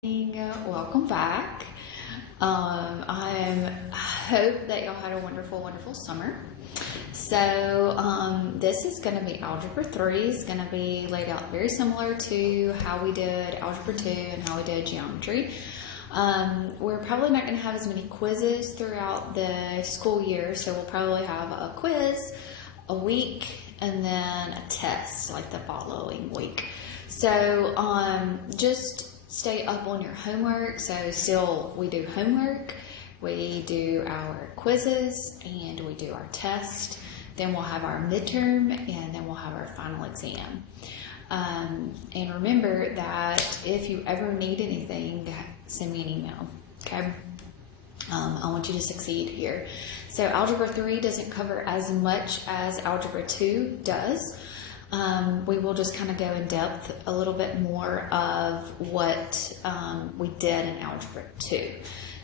Welcome back. I hope that y'all had a wonderful summer. So this is going to be Algebra 3. It's going to be laid out very similar to how we did Algebra 2 and how we did Geometry. We're probably not going to have as many quizzes throughout the school year, so we'll probably have a quiz a week and then a test like the following week. So just stay up on your homework. So still we do homework, we do our quizzes, and we do our test. Then we'll have our midterm, and then we'll have our final exam. And remember that if you ever need anything, send me an email, okay? I want you to succeed here. So Algebra 3 doesn't cover as much as Algebra 2 does. We will just kind of go in depth a little bit more of what we did in Algebra 2.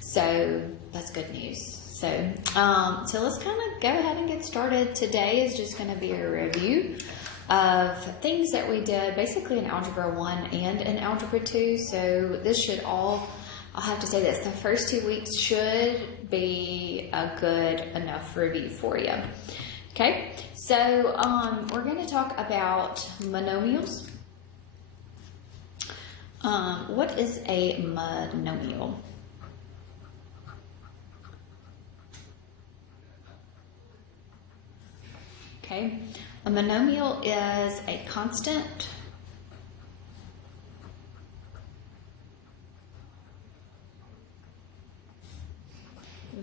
So that's good news. So let's kind of go ahead and get started. Today is just going to be a review of things that we did basically in Algebra 1 and in Algebra 2. So this should all, I'll have to say this, the first 2 weeks should be a good enough review for you. Okay, so we're going to talk about monomials. What is a monomial? Okay, a monomial is a constant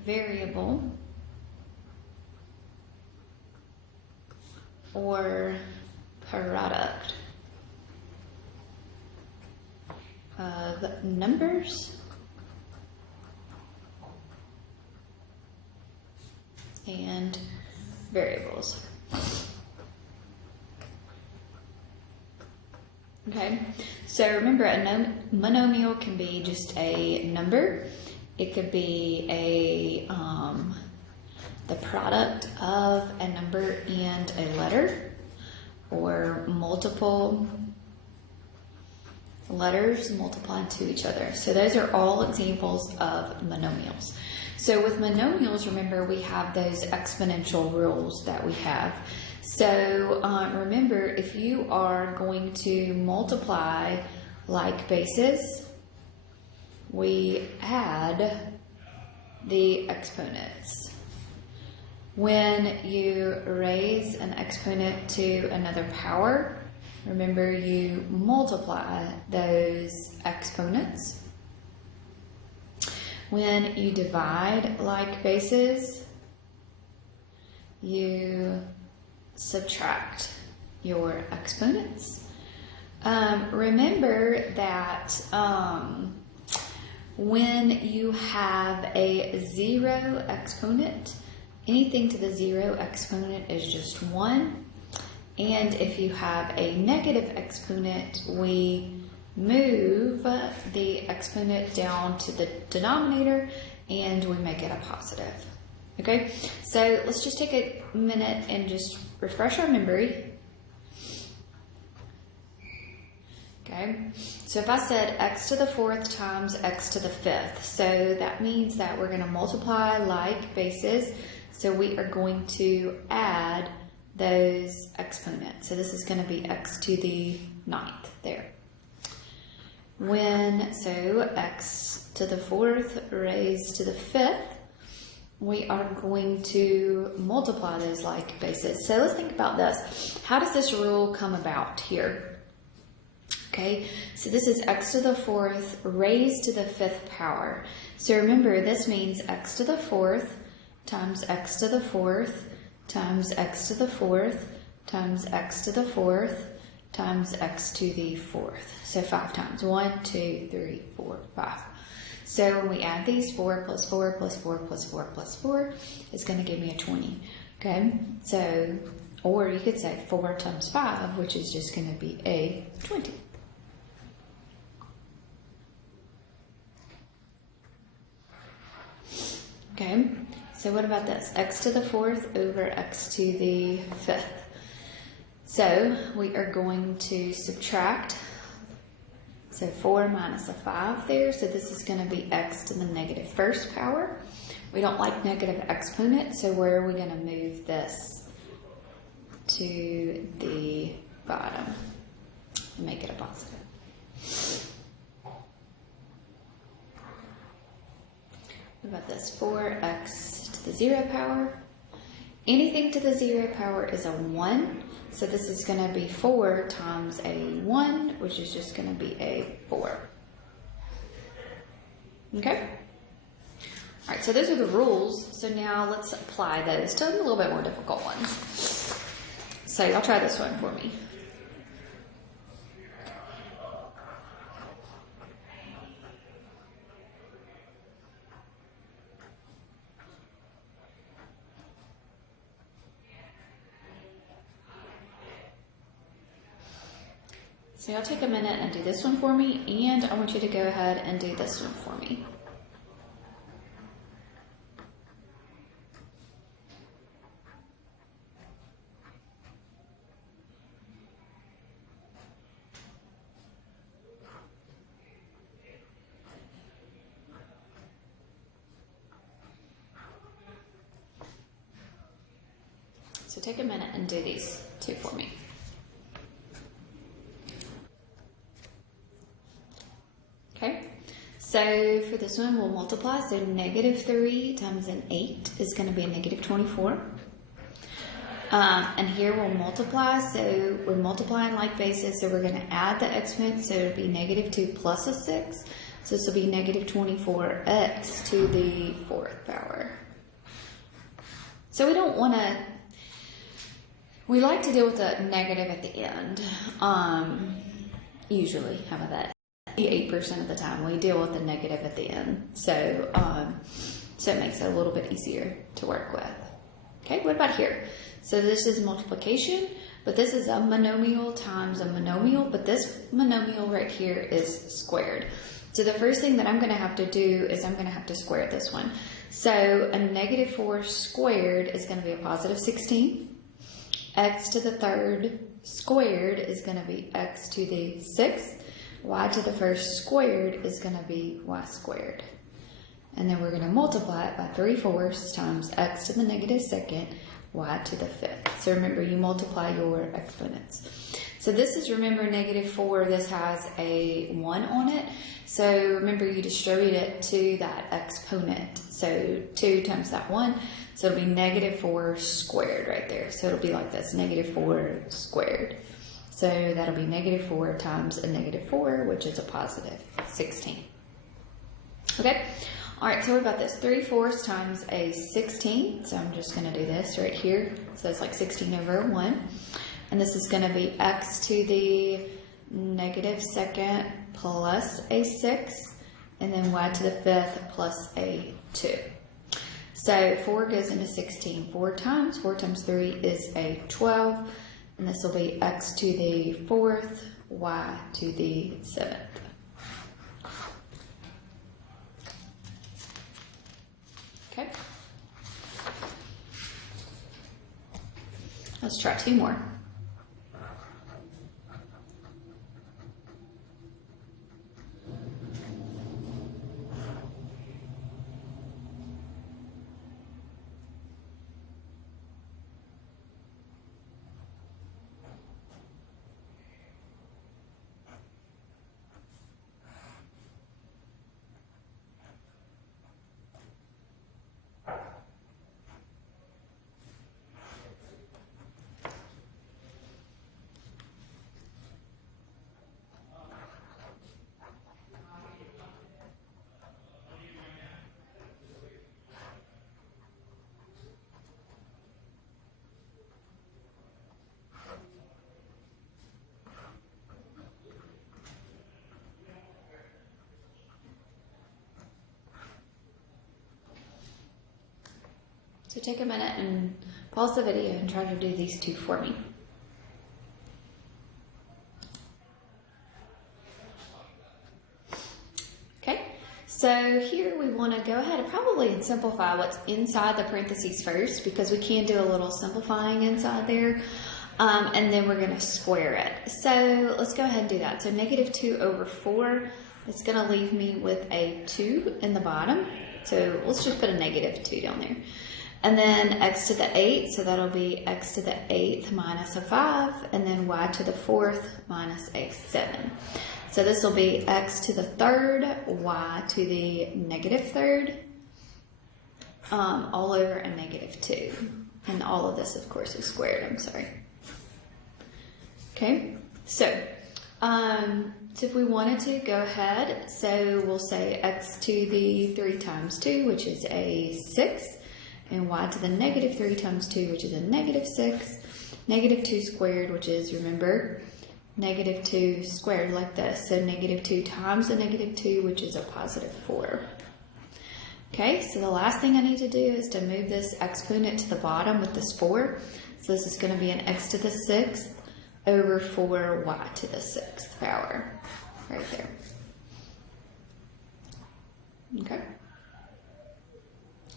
variable or product of numbers and variables. Okay, so remember a monomial can be just a number. It could be the product of a number and a letter, or multiple letters multiplied to each other. So those are all examples of monomials. So with monomials, remember we have those exponential rules that we have. So remember, if you are going to multiply like bases, we add the exponents. When you raise an exponent to another power, remember you multiply those exponents. When you divide like bases, you subtract your exponents. Remember that when you have a zero exponent, anything to the zero exponent is just 1. And if you have a negative exponent, we move the exponent down to the denominator and we make it a positive. Okay, so let's just take a minute and just refresh our memory. Okay, so if I said x to the 4th times x to the 5th, so that means that we're going to multiply like bases. So we are going to add those exponents. So this is going to be x to the 9th there. So x to the 4th raised to the 5th, we are going to multiply those like bases. So let's think about this. How does this rule come about here? Okay, so this is x to the 4th raised to the 5th power. So remember, this means x to the 4th times x to the 4th times x to the 4th times x to the 4th times x to the 4th. So 5 times. 1, 2, 3, 4, 5. So when we add these, 4 plus 4 plus 4 plus 4 plus 4 is going to give me a 20. Okay, so, or you could say 4 times 5, which is just going to be a 20. Okay, so what about this? X to the 4th over x to the 5th. So we are going to subtract So 4 minus a 5 there. So this is going to be x to the negative first power. We don't like negative exponents, so where are we going to move this to the bottom and make it a positive? What about this? 4x to the 0 power. Anything to the 0 power is a 1. So this is going to be 4 times a 1, which is just going to be a 4. Okay? All right, so those are the rules. So now let's apply those to a little bit more difficult ones. So y'all try this one for me. So y'all take a minute and do this one for me, and I want you to go ahead and do this one for me. So take a minute and do these two for me. Okay, so for this one we'll multiply. So negative 3 times an 8 is going to be a negative 24. And here we'll multiply, so we're multiplying like basis, so we're going to add the exponent, so it'll be negative 2 plus a 6. So this will be negative 24x to the 4th power. So we don't want to, we like to deal with the negative at the end, usually. How about that? 8% of the time we deal with the negative at the end. So, so it makes it a little bit easier to work with. Okay, what about here? So this is multiplication, but this is a monomial times a monomial, but this monomial right here is squared. So the first thing that I'm going to have to do is I'm going to have to square this one. So a negative 4 squared is going to be a positive 16. X to the 3rd squared is going to be x to the 6th. Y to the 1st squared is going to be y squared. And then we're going to multiply it by 3/4 times x to the negative 2nd, y to the 5th. So remember, you multiply your exponents. So this is, remember, negative 4, this has a 1 on it. So remember, you distribute it to that exponent. So 2 times that 1. So it'll be negative 4 squared right there. So it'll be like this, negative 4 squared. So that'll be negative 4 times a negative 4, which is a positive 16. Okay? All right, so what about this? 3/4 times a 16. So I'm just going to do this right here. So it's like 16 over 1. And this is going to be x to the negative 2nd plus a 6. And then y to the 5th plus a 2. So 4 goes into 16 4 times. 4 times 3 is a 12. And this will be x to the 4th, y to the 7th. Okay. Let's try 2 more. So take a minute and pause the video and try to do these 2 for me. Okay, so here we want to go ahead and probably simplify what's inside the parentheses first, because we can do a little simplifying inside there. And then we're going to square it. So let's go ahead and do that. So negative 2 over 4, it's going to leave me with a 2 in the bottom. So let's just put a negative 2 down there. And then x to the 8, so that'll be x to the 8th minus a 5, and then y to the 4th minus a 7. So this will be x to the 3rd, y to the negative 3rd, all over a negative 2. And all of this, of course, is squared, I'm sorry. Okay, so if we wanted to go ahead, so we'll say x to the 3 times 2, which is a 6, and y to the negative 3 times 2, which is a negative 6, negative 2 squared, which is, remember, negative 2 squared like this, so negative 2 times the negative 2, which is a positive 4. Okay, so the last thing I need to do is to move this exponent to the bottom with this 4. So this is going to be an x to the 6th over 4y to the 6th power, right there. Okay.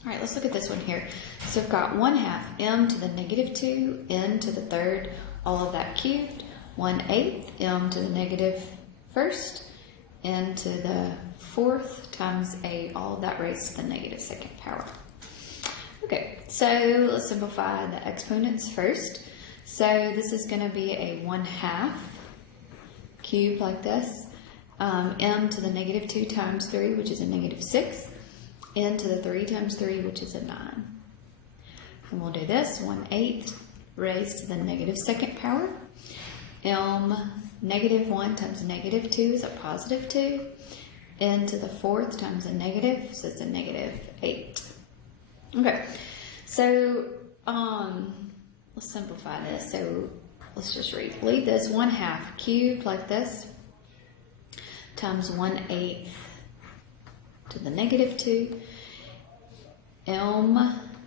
All right, let's look at this one here. So I've got 1/2 m to the negative 2, n to the 3rd, all of that cubed, 1/8 m to the negative 1st, n to the 4th times a, all of that raised to the negative 2nd power. Okay, so let's simplify the exponents first. So this is going to be a 1/2 cubed like this, m to the negative 2 times 3, which is a negative 6, n to the 3 times 3, which is a 9. And we'll do this, 1/8 raised to the negative 2nd power. Negative 1 times negative 2 is a positive 2. N to the 4th times a negative, so it's a negative 8. Okay, so let's simplify this. So let's just leave this 1/2 cubed like this times 1/8 to the negative 2.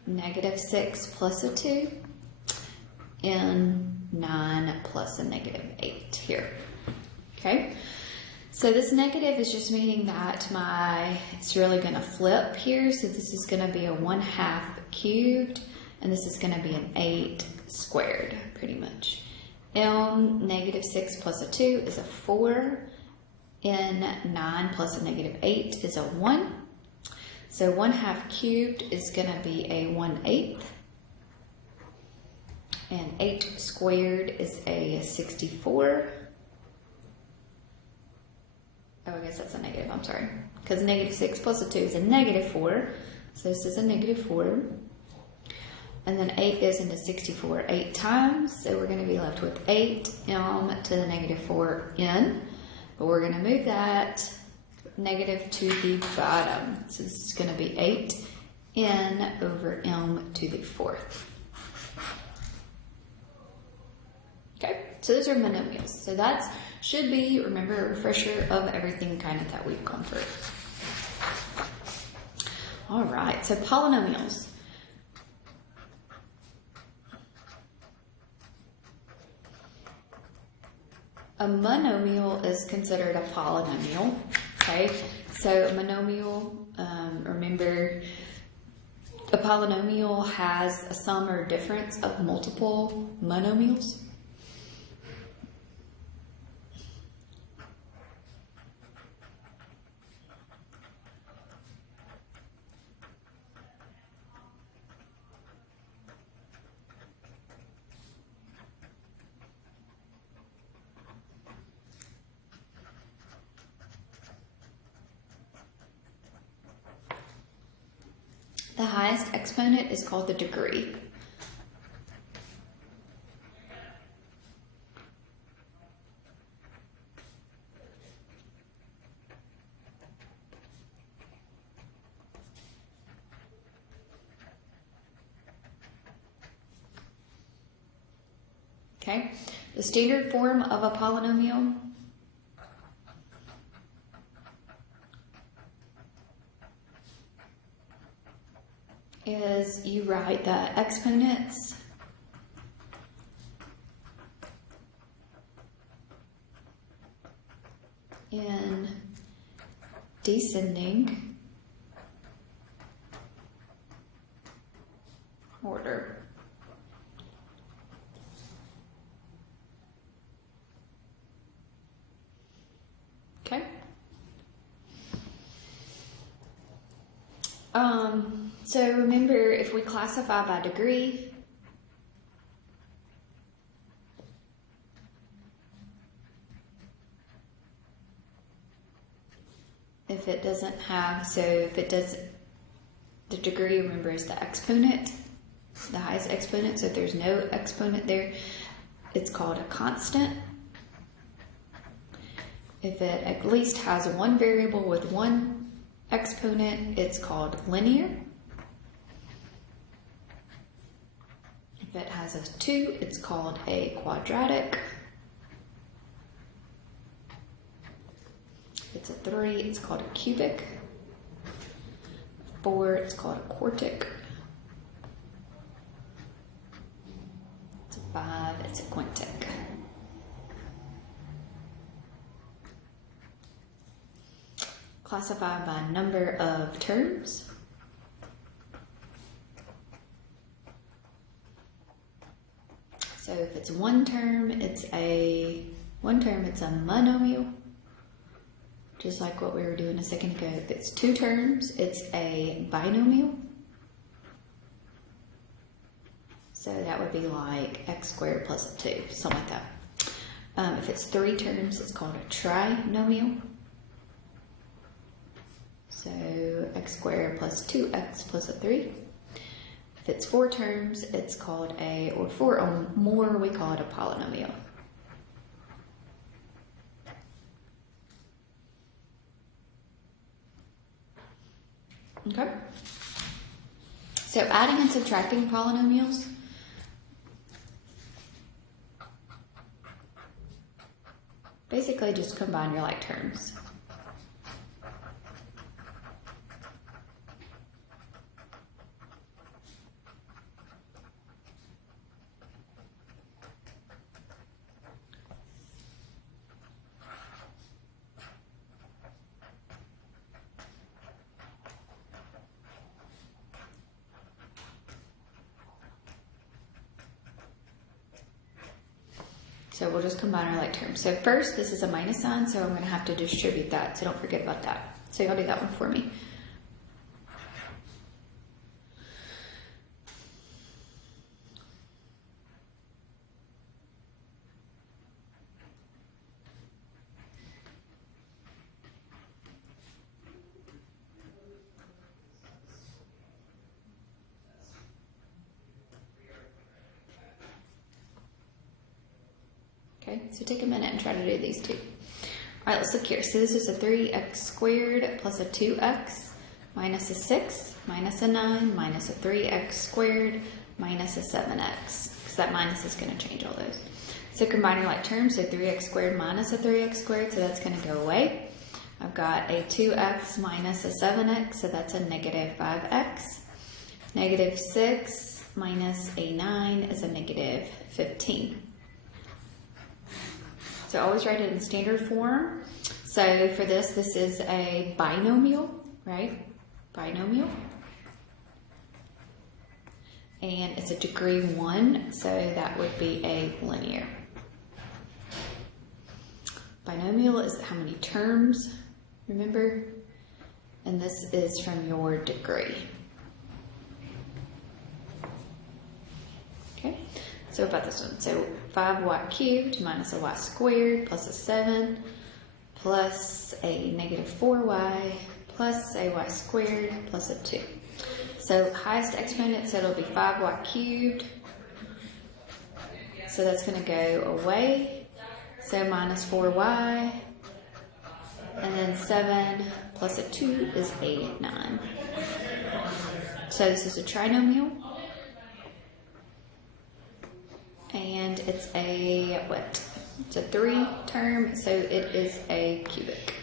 Negative 6 plus a 2. N 9 plus a negative 8 here. Okay, so this negative is just meaning that it's really going to flip here. So this is going to be a 1/2 cubed, and this is going to be an 8 squared, pretty much. Negative 6 plus a 2 is a 4. N 9 plus a negative 8 is a 1. So 1/2 cubed is going to be a 1/8. And 8 squared is a 64. Oh, I guess that's a negative, I'm sorry. Because negative 6 plus a 2 is a negative 4. So this is a negative 4. And then 8 goes into 64 8 times. So we're going to be left with 8m to the negative 4n. But we're going to move that negative to the bottom. So this is going to be 8n over m to the 4th. Okay, so those are monomials. So that should be, remember, a refresher of everything kind of that we've gone through. All right, so polynomials. A monomial is considered a polynomial. Okay, so a monomial, remember, a polynomial has a sum or difference of multiple monomials. The highest exponent is called the degree. Okay, the standard form of a polynomial is you write the exponents in descending order. So remember, if we classify by degree, if it doesn't have, so if it does, the degree, remember, is the exponent, the highest exponent. So if there's no exponent there, it's called a constant. If it at least has one variable with one exponent, it's called linear. If it has a 2, it's called a quadratic. If it's a 3, it's called a cubic. 4, it's called a quartic. It's a 5, it's a quintic. Classify by number of terms. So if it's one term, it's a monomial, just like what we were doing a second ago. If it's 2 terms, it's a binomial. So that would be like x squared plus a 2, something like that. If it's 3 terms, it's called a trinomial. So x squared plus 2x plus a 3. If it's 4 terms, it's called or 4 or more, we call it a polynomial. Okay. So adding and subtracting polynomials. Basically just combine your like terms. So we'll just combine our like terms. So first, this is a minus sign, so I'm going to have to distribute that, so don't forget about that. So y'all do that one for me. Okay, so take a minute and try to do these two. All right, let's look here. So this is a 3x squared plus a 2x minus a 6 minus a 9 minus a 3x squared minus a 7x, because that minus is going to change all those. So combine your like terms, so 3x squared minus a 3x squared, so that's going to go away. I've got a 2x minus a 7x, so that's a negative 5x. Negative 6 minus a 9 is a negative 15. So always write it in standard form. So for this is a binomial, right? Binomial. And it's a degree 1, so that would be a linear. Binomial is how many terms, remember? And this is from your degree. Okay, so about this one. So 5y cubed minus a y squared plus a 7 plus a negative 4y plus a y squared plus a 2. So highest exponent, so it'll be 5y cubed. So that's going to go away. So minus 4y. And then 7 plus a 2 is a 9. So this is a trinomial. And it's a what? It's a 3 term, so it is a cubic.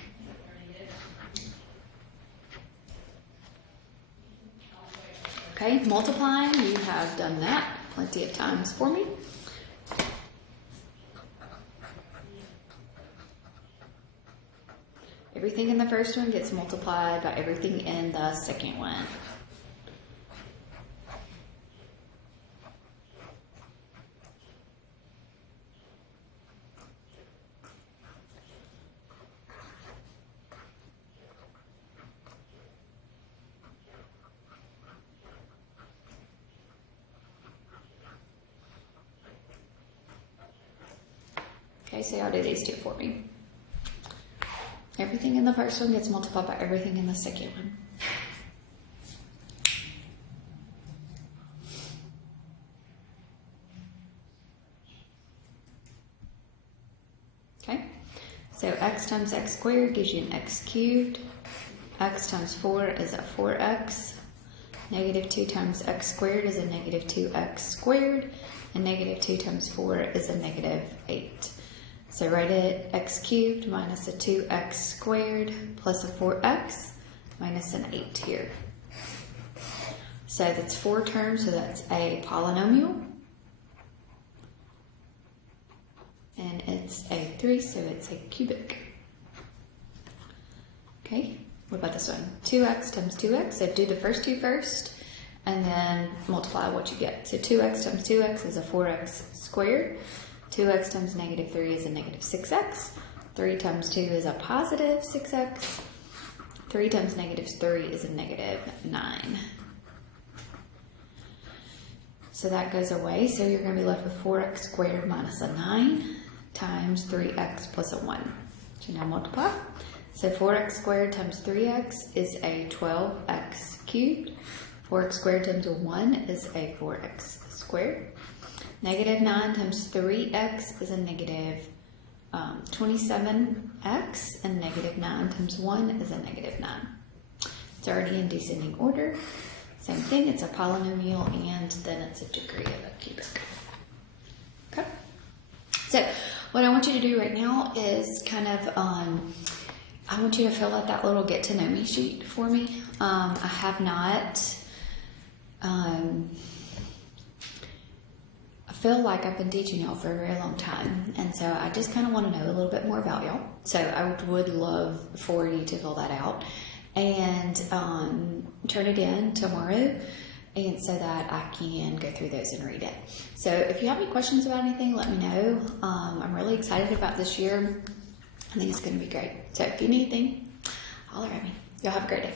Okay, multiplying, you have done that plenty of times for me. Everything in the first one gets multiplied by everything in the second one. Okay, so y'all do these two for me. Everything in the first one gets multiplied by everything in the second one. Okay, so x times x squared gives you an x cubed. X times 4 is a 4x. Negative 2 times x squared is a negative 2x squared. And negative 2 times 4 is a negative 8. So write it x cubed minus a 2x squared plus a 4x minus an 8 here. So that's 4 terms, so that's a polynomial. And it's a 3, so it's a cubic. Okay, what about this one? 2x times 2x, so do the first two first, and then multiply what you get. So 2x times 2x is a 4x squared. 2x times negative 3 is a negative 6x. 3 times 2 is a positive 6x. 3 times negative 3 is a negative 9. So that goes away, so you're going to be left with 4x squared minus a 9 times 3x plus a 1. So now multiply. So 4x squared times 3x is a 12x cubed. 4x squared times a 1 is a 4x squared. Negative 9 times 3x is a negative 27x, and negative 9 times 1 is a negative 9. It's already in descending order. Same thing, it's a polynomial, and then it's a degree of a cubic. Okay? So what I want you to do right now is kind of, I want you to fill out that little get to know me sheet for me. I have not, I feel like I've been teaching y'all for a very long time, and so I just kind of want to know a little bit more about y'all. So I would love for you to fill that out and turn it in tomorrow, and so that I can go through those and read it. So if you have any questions about anything, let me know. I'm really excited about this year. I think it's going to be great. So if you need anything, holler at me. Y'all have a great day.